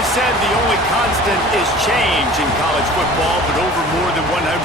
always said the only constant is change in college football, but over more than 150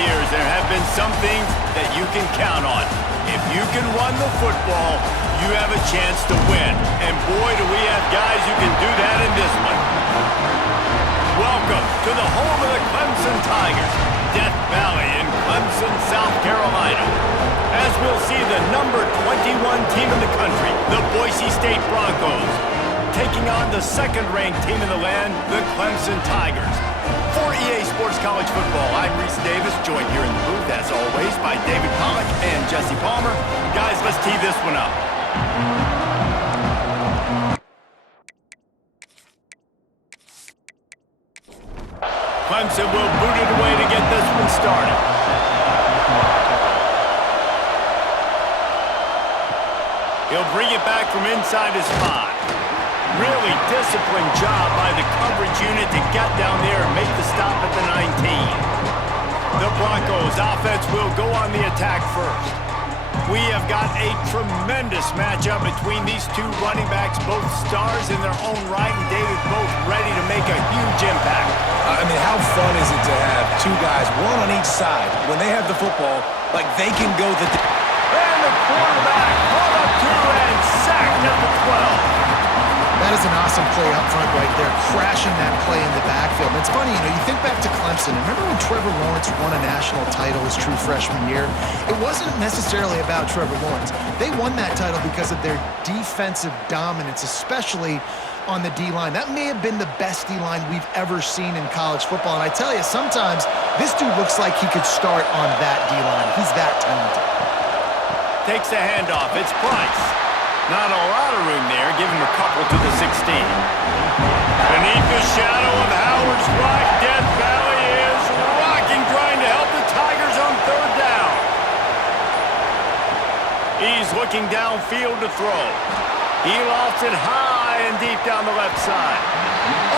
years, there have been some things that you can count on. If you can run the football, you have a chance to win. And boy, do we have guys who can do that in this one. Welcome to the home of the Clemson Tigers, Death Valley in Clemson, South Carolina. As we'll see the number 21 team in the country, the Boise State Broncos, taking on the second-ranked team in the land, the Clemson Tigers. For EA Sports College Football, I'm Reese Davis, joined here in the booth, as always, by David Pollack and Jesse Palmer. Guys, let's tee this one up. Clemson will boot it away to get this one started. He'll bring it back from inside his 5. Really disciplined job by the coverage unit to get down there and make the stop at the 19. The Broncos offense will go on the attack first. We have got a tremendous matchup between these two running backs, both stars in their own right, and David, both ready to make a huge impact. I mean, how fun is it to have two guys, one on each side, when they have the football, like they can go the... And the quarterback caught up to and sacked at the 12. That is an awesome play up front right there, crashing that play in the backfield. And it's funny, you think back to Clemson. Remember when Trevor Lawrence won a national title his true freshman year? It wasn't necessarily about Trevor Lawrence. They won that title because of their defensive dominance, especially on the D-line. That may have been the best D-line we've ever seen in college football. And I tell you, sometimes this dude looks like he could start on that D-line. He's that talented. Takes the handoff. It's Price. Not a lot of room there. Give him a couple to the 16. Beneath the shadow of Howard's Rock, Death Valley is rocking, trying to help the Tigers on third down. He's looking downfield to throw. He lofts it high and deep down the left side.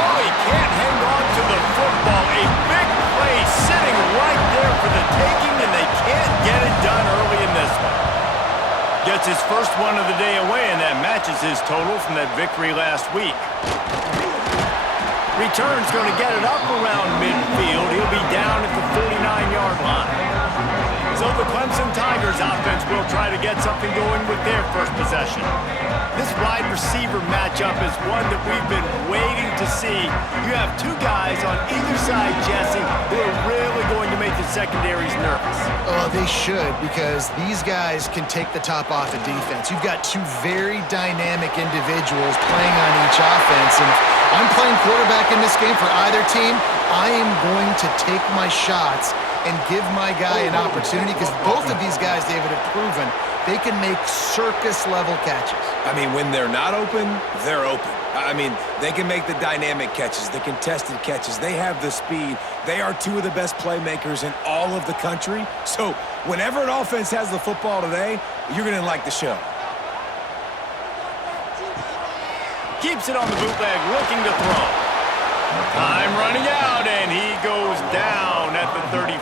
Oh, he can't hang on to the football. A big play sitting right there for the taking, and they can't get it done early in this one. Gets his first one of the day away, and that matches his total from that victory last week. Return's going to get it up around midfield. He'll be down at the 49-yard line. So the Clemson Tigers offense will try to get something going with their first possession. This wide receiver matchup is one that we've been waiting to see. You have two guys on either side, Jesse, who are really going to make the secondaries nervous. Oh, they should, because these guys can take the top off of defense. You've got two very dynamic individuals playing on each offense, and if I'm playing quarterback in this game for either team, I am going to take my shots and give my guy an opportunity, because both of these guys, David, have proven they can make circus-level catches. I mean, when they're not open, they're open. I mean, they can make the dynamic catches, the contested catches. They have the speed. They are two of the best playmakers in all of the country. So whenever an offense has the football today, you're going to like the show. Keeps it on the bootleg, looking to throw. Time running out, and he goes down at the 34.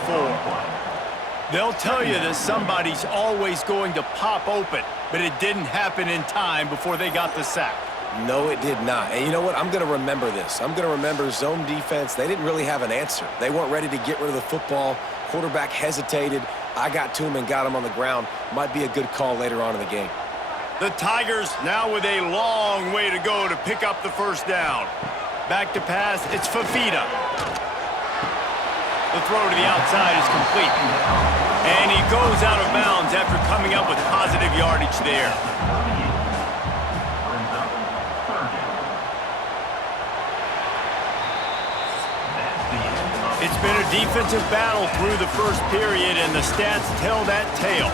They'll tell you that somebody's always going to pop open, but it didn't happen in time before they got the sack. No, it did not. And you know what? I'm going to remember this. I'm going to remember zone defense. They didn't really have an answer. They weren't ready to get rid of the football. Quarterback hesitated. I got to him and got him on the ground. Might be a good call later on in the game. The Tigers now with a long way to go to pick up the first down. Back to pass, it's Fafita. The throw to the outside is complete. And he goes out of bounds after coming up with positive yardage there. It's been a defensive battle through the first period, and the stats tell that tale.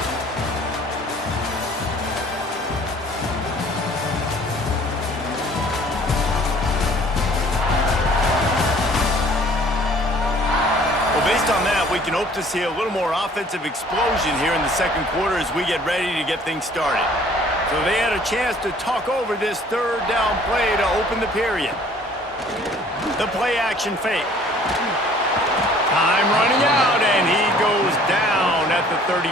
Based on that, we can hope to see a little more offensive explosion here in the second quarter as we get ready to get things started. So they had a chance to talk over this third down play to open the period. The play action fake. Time running out, and he goes down at the 34.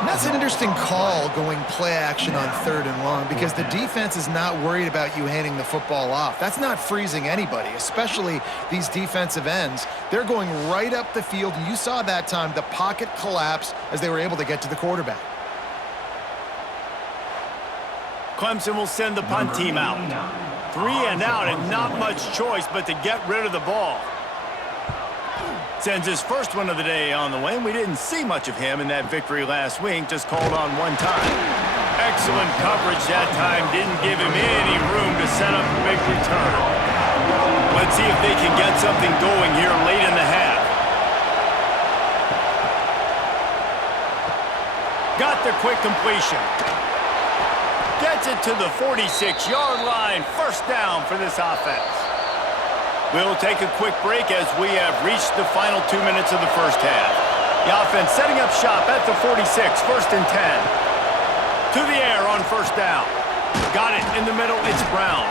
And that's an interesting call, going play action on 3rd and long, because the defense is not worried about you handing the football off. That's not freezing anybody, especially these defensive ends. They're going right up the field, and you saw that time the pocket collapse as they were able to get to the quarterback. Clemson will send the punt team out. 3 and out, and not much choice but to get rid of the ball. Sends his first one of the day on the way. We didn't see much of him in that victory last week, just called on one time. Excellent coverage that time, didn't give him any room to set up a big return. Let's see if they can get something going here late in the half. Got the quick completion. Gets it to the 46-yard line. First down for this offense. We'll take a quick break as we have reached the final 2 minutes of the first half. The offense setting up shop at the 46, 1st and 10. To the air on first down. Got it in the middle, it's Brown.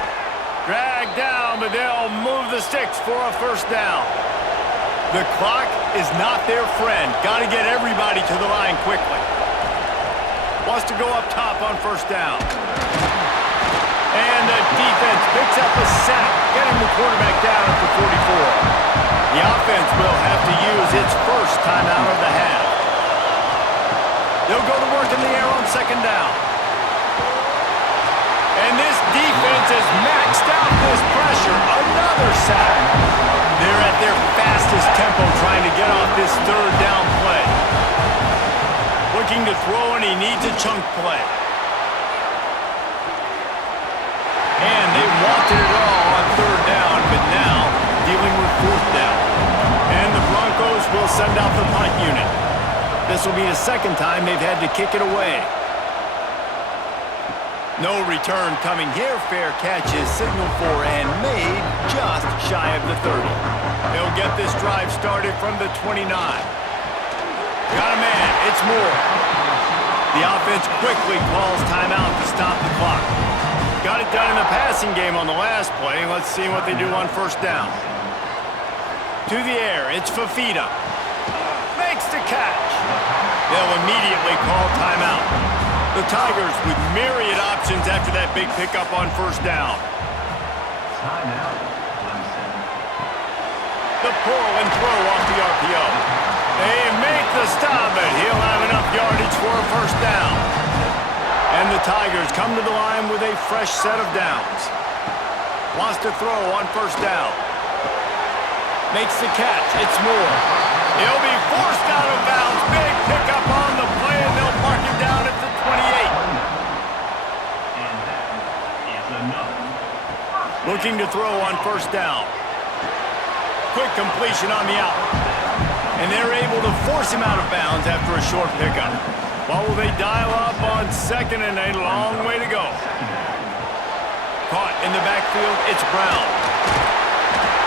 Dragged down, but they'll move the sticks for a first down. The clock is not their friend. Got to get everybody to the line quickly. Wants to go up top on first down. And the defense picks up a sack, getting the quarterback down at the 44. The offense will have to use its first timeout of the half. They'll go to work in the air on 2nd down. And this defense has maxed out this pressure. Another sack. They're at their fastest tempo trying to get off this 3rd down play. Looking to throw, and he needs a chunk play. And they wanted it all on 3rd down, but now dealing with 4th down. And the Broncos will send out the punt unit. This will be the 2nd time they've had to kick it away. No return coming here. Fair catch is signaled for and made just shy of the 30. They'll get this drive started from the 29. Got a man. It's Moore. The offense quickly calls timeout to stop the clock. Got it done in the passing game on the last play. Let's see what they do on first down. To the air, it's Fafita. Makes the catch. They'll immediately call timeout. The Tigers with myriad options after that big pickup on first down. Timeout, Clemson. The pull and throw off the RPO. They make the stop, but he'll have enough yardage for a first down. And the Tigers come to the line with a fresh set of downs. Wants to throw on first down. Makes the catch. It's Moore. He'll be forced out of bounds. Big pickup on the play, and they'll mark him down at the 28. And that is enough. Looking to throw on first down. Quick completion on the out. And they're able to force him out of bounds after a short pickup. What will they dial up on 2nd and a long way to go? Caught in the backfield, it's Brown.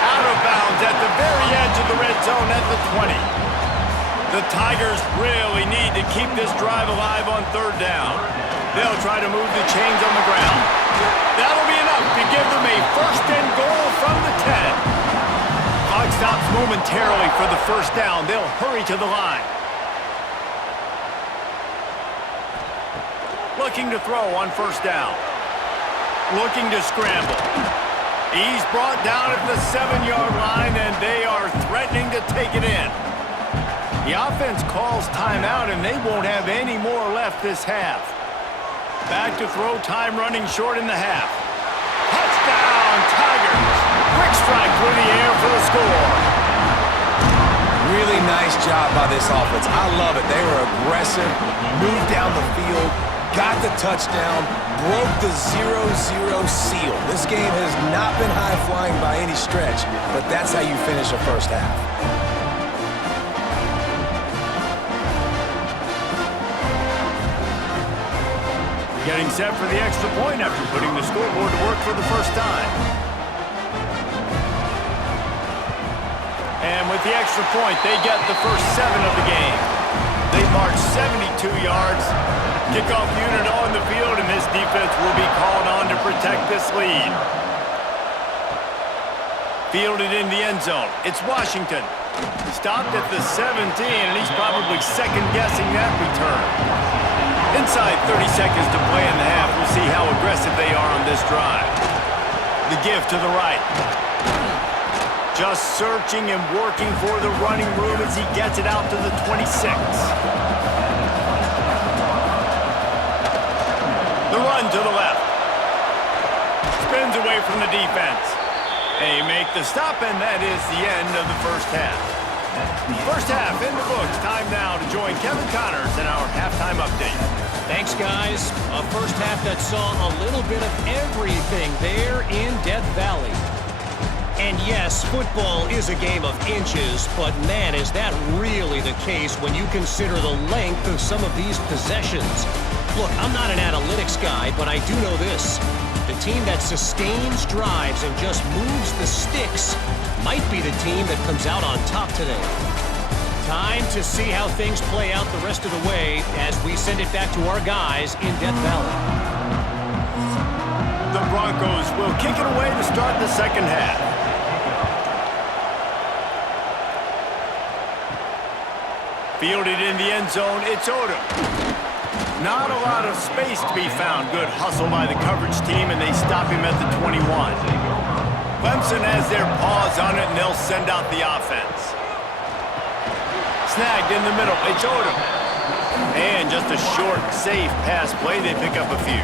Out of bounds at the very edge of the red zone at the 20. The Tigers really need to keep this drive alive on 3rd down. They'll try to move the chains on the ground. That'll be enough to give them a 1st and goal from the 10. Clock stops momentarily for the first down. They'll hurry to the line. Looking to throw on first down. Looking to scramble. He's brought down at the 7-yard line, and they are threatening to take it in. The offense calls timeout, and they won't have any more left this half. Back to throw, time running short in the half. Touchdown, Tigers! Quick strike through the air for the score. Really nice job by this offense. I love it. They were aggressive, moved down the field, got the touchdown, broke the 0-0 seal. This game has not been high-flying by any stretch, but that's how you finish a first half. Getting set for the extra point after putting the scoreboard to work for the first time. And with the extra point, they get the first 7 of the game. They march 72 yards. Kickoff unit on the field, and this defense will be called on to protect this lead. Fielded in the end zone. It's Washington. Stopped at the 17, and he's probably second-guessing that return. Inside 30 seconds to play in the half. We'll see how aggressive they are on this drive. The give to the right. Just searching and working for the running room as he gets it out to the 26. The run to the left. Spins away from the defense. They make the stop, and that is the end of the first half. First half in the books. Time now to join Kevin Connors in our halftime update. Thanks, guys. A first half that saw a little bit of everything there in Death Valley. And yes, football is a game of inches, but man, is that really the case when you consider the length of some of these possessions. Look, I'm not an analytics guy, but I do know this. The team that sustains drives and just moves the sticks might be the team that comes out on top today. Time to see how things play out the rest of the way as we send it back to our guys in Death Valley. The Broncos will kick it away to start the second half. Fielded in the end zone, it's Odom. Not a lot of space to be found. Good hustle by the coverage team, and they stop him at the 21. Clemson has their paws on it, and they'll send out the offense. Snagged in the middle, it's Odom. And just a short, safe pass play, they pick up a few.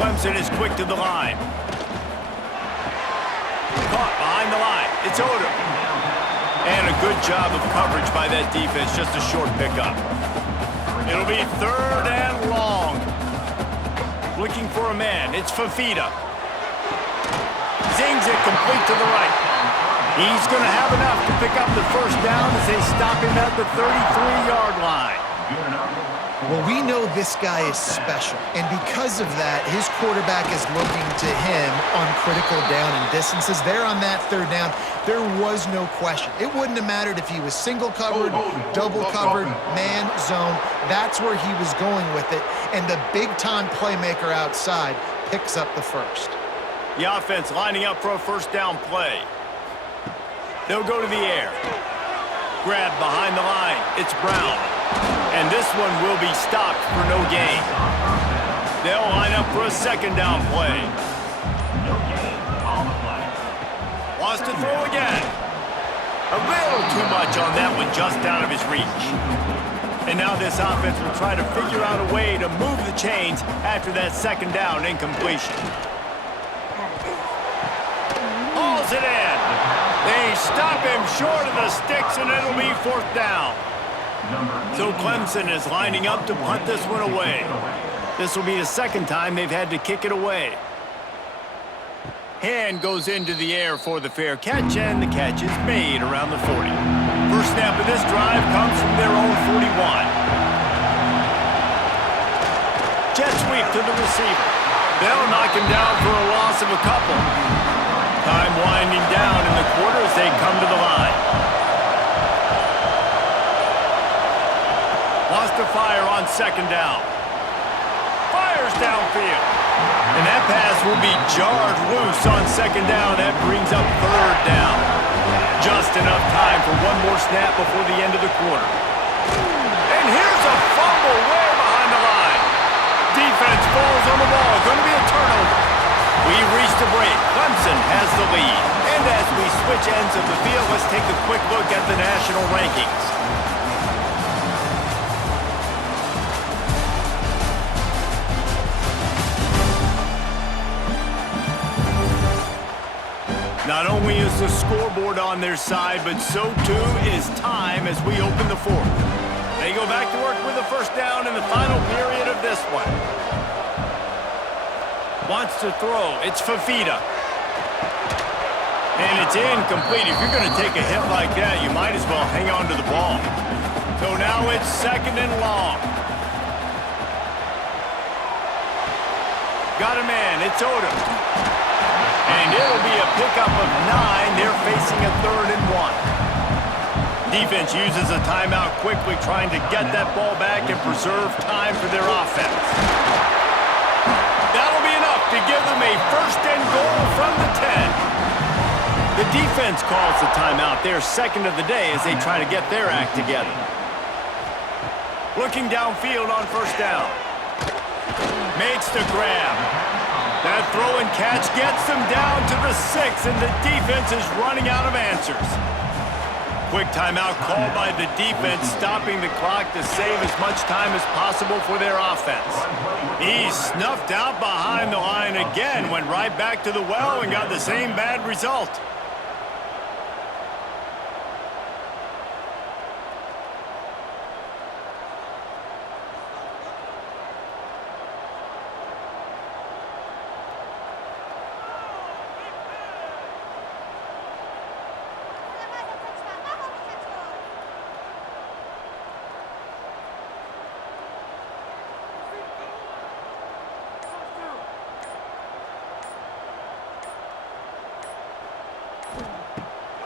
Clemson is quick to the line. Caught behind the line, it's Odom. And a good job of coverage by that defense, just a short pickup. It'll be third and long. Looking for a man, it's Fafita. Zings it complete to the right. He's going to have enough to pick up the first down as they stop him at the 33-yard line. Well, we know this guy is special, and because of that, his quarterback is looking to him on critical down and distances. There on that third down, there was no question. It wouldn't have mattered if he was single covered, double covered, man, zone. That's where he was going with it, and the big-time playmaker outside picks up the first. The offense lining up for a first down play. They'll go to the air. Grab behind the line. It's Brown. And this one will be stopped for no gain. They'll line up for a second down play. Wants to throw again. A little too much on that one, just out of his reach. And now this offense will try to figure out a way to move the chains after that second down incompletion. Hauls it in. They stop him short of the sticks, and it'll be fourth down. So Clemson is lining up to punt this one away. This will be the second time they've had to kick it away. Hand goes into the air for the fair catch, and the catch is made around the 40. First snap of this drive comes from their own 41. Jet sweep to the receiver. They'll knock him down for a loss of a couple. Time winding down in the quarter as they come to the line. Wants to fire on second down. Fires downfield. And that pass will be jarred loose on second down. That brings up third down. Just enough time for one more snap before the end of the quarter. And here's a fumble way behind the line. Defense falls on the ball. Going to be a turnover. We've reached a break. Clemson has the lead. And as we switch ends of the field, let's take a quick look at the national rankings. Not only is the scoreboard on their side, but so too is time as we open the fourth. They go back to work with a first down in the final period of this one. Wants to throw. It's Fafita. And it's incomplete. If you're going to take a hit like that, you might as well hang on to the ball. So now it's second and long. Got a man. It's Odom. And it'll be a pickup of 9. They're facing a third and 1. Defense uses a timeout quickly, trying to get that ball back and preserve time for their offense. That'll be enough to give them a first and goal from the 10. The defense calls the timeout. Their second of the day as they try to get their act together. Looking downfield on first down. Makes the grab. That throw and catch gets them down to the 6, and the defense is running out of answers. Quick timeout called by the defense, stopping the clock to save as much time as possible for their offense. He's snuffed out behind the line again, went right back to the well and got the same bad result.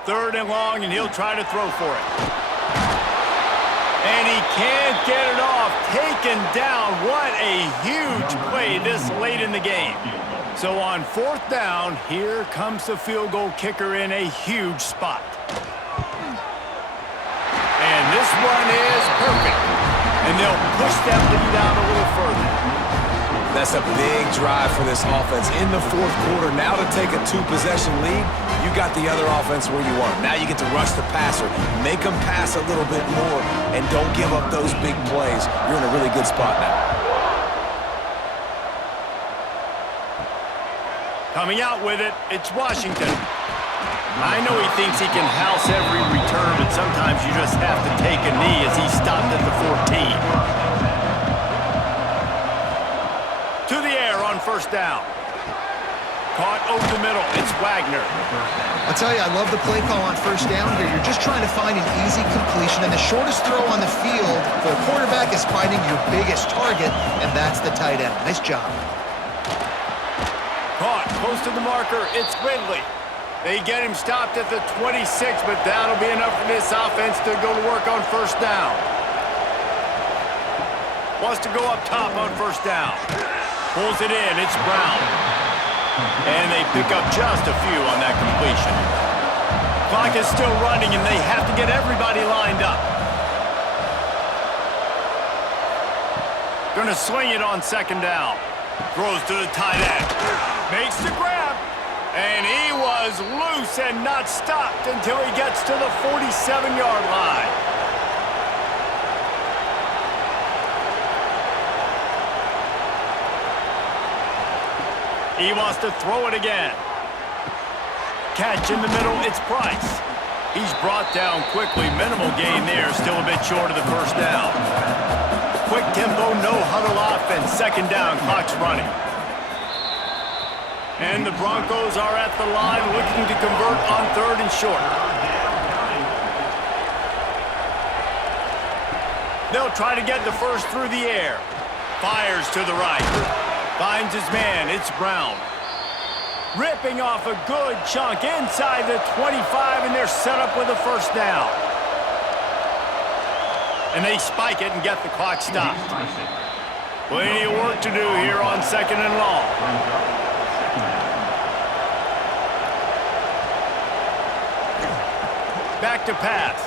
Third and long, and he'll try to throw for it. And he can't get it off. Taken down. What a huge play this late in the game. So on fourth down, here comes the field goal kicker in a huge spot. And this one is perfect. And they'll push that lead out a little further. That's a big drive for this offense in the fourth quarter. Now to take a 2-possession lead, you got the other offense where you want. Now you get to rush the passer, make them pass a little bit more, and don't give up those big plays. You're in a really good spot now. Coming out with it, it's Washington. I know he thinks he can house every return, but sometimes you just have to take a knee as he stopped at the 14. To the air on first down. Caught over the middle. It's Wagner. I'll tell you, I love the play call on first down here. You're just trying to find an easy completion, and the shortest throw on the field for a quarterback is finding your biggest target, and that's the tight end. Nice job. Caught close to the marker. It's Ridley. They get him stopped at the 26, but that'll be enough for this offense to go to work on first down. Wants to go up top on first down. Pulls it in. It's Brown. And they pick up just a few on that completion. Clock is still running, and they have to get everybody lined up. Gonna swing it on second down. Throws to the tight end. Makes the grab. And he was loose and not stopped until he gets to the 47-yard line. He wants to throw it again. Catch in the middle, it's Price. He's brought down quickly. Minimal gain there, still a bit short of the first down. Quick tempo, no huddle offense. Second down, clock's running. And the Broncos are at the line looking to convert on third and short. They'll try to get the first through the air. Fires to the right. Finds his man, it's Brown. Ripping off a good chunk inside the 25, and they're set up with a first down. And they spike it and get the clock stopped. Plenty of work to do here on second and long. Back to pass.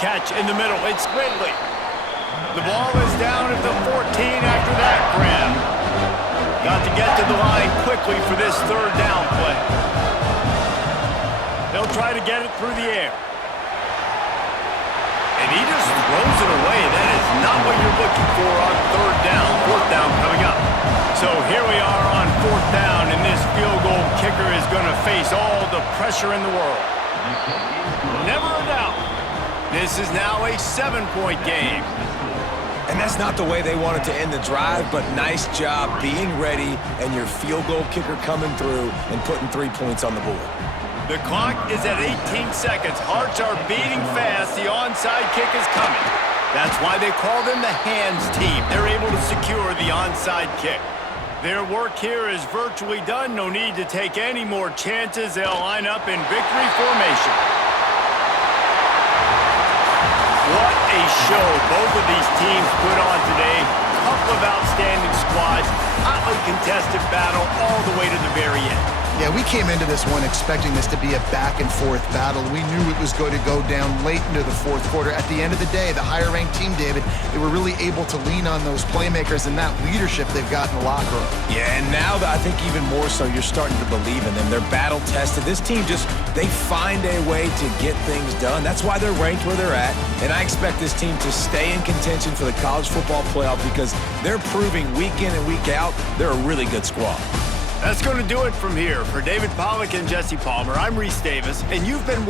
Catch in the middle, it's Ridley. The ball is down at the 14 after that grab. Got to get to the line quickly for this third down play. They'll try to get it through the air. And he just throws it away. That is not what you're looking for on third down. Fourth down coming up. So here we are on fourth down, and this field goal kicker is going to face all the pressure in the world. Never a doubt. This is now a 7-point game. And that's not the way they wanted to end the drive, but nice job being ready and your field goal kicker coming through and putting 3 points on the board. The clock is at 18 seconds. Hearts are beating fast. The onside kick is coming. That's why they call them the hands team. They're able to secure the onside kick. Their work here is virtually done. No need to take any more chances. They'll line up in victory formation. What a show both of these teams put on today. Couple of outstanding squads, hotly contested battle all the way to the very end. Yeah, we came into this one expecting this to be a back-and-forth battle. We knew it was going to go down late into the fourth quarter. At the end of the day, the higher-ranked team, David, they were really able to lean on those playmakers and that leadership they've got in the locker room. Yeah, and now I think even more so, you're starting to believe in them. They're battle-tested. This team they find a way to get things done. That's why they're ranked where they're at, and I expect this team to stay in contention for the college football playoff because they're proving week in and week out they're a really good squad. That's going to do it from here. For David Pollack and Jesse Palmer, I'm Reese Davis, and you've been